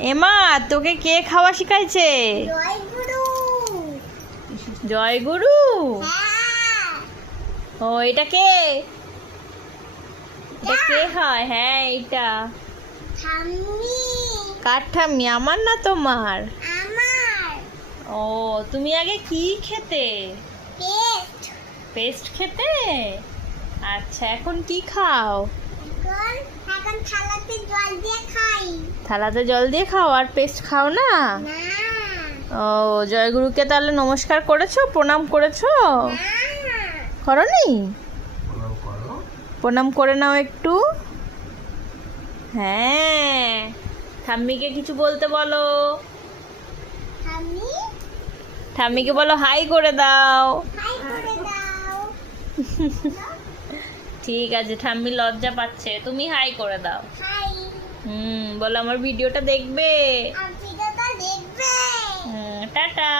এমা, তোকে কে খাওয়া শিখাইছে? জয়গুরু। জয়গুরু? হ্যাঁ। ও, এটা কে? এটা কে হয়? হ্যাঁ, এইটা ঠাম্মি। কার ঠাম্মি? আমার না তোমার? আমার। ও, তুমি আগে কি খেতে? পেস্ট। পেস্ট খেতে? আচ্ছা, এখন কি খাও? এখন থালাতে জল দিয়ে খাই। থালাতে জল দিয়ে খাও আর পেস্ট খাও না? না। ও, জয়গুরুকে তাহলে নমস্কার করেছো, প্রণাম করেছো? না। করনি? প্রণাম করে নাও একটু। হ্যাঁ, ঠাম্মিকে কিছু বলতে বলো। ঠাম্মি, ঠাম্মিকে বলো হাই করে দাও। হাই করে দাও। ঠিক আছে, ঠাম্মি লজ্জা পাচ্ছে, তুমি হাই করে দাও। হাই। বলো আমার ভিডিওটা দেখবে। আর ভিডিওটা দেখবে। টাটা।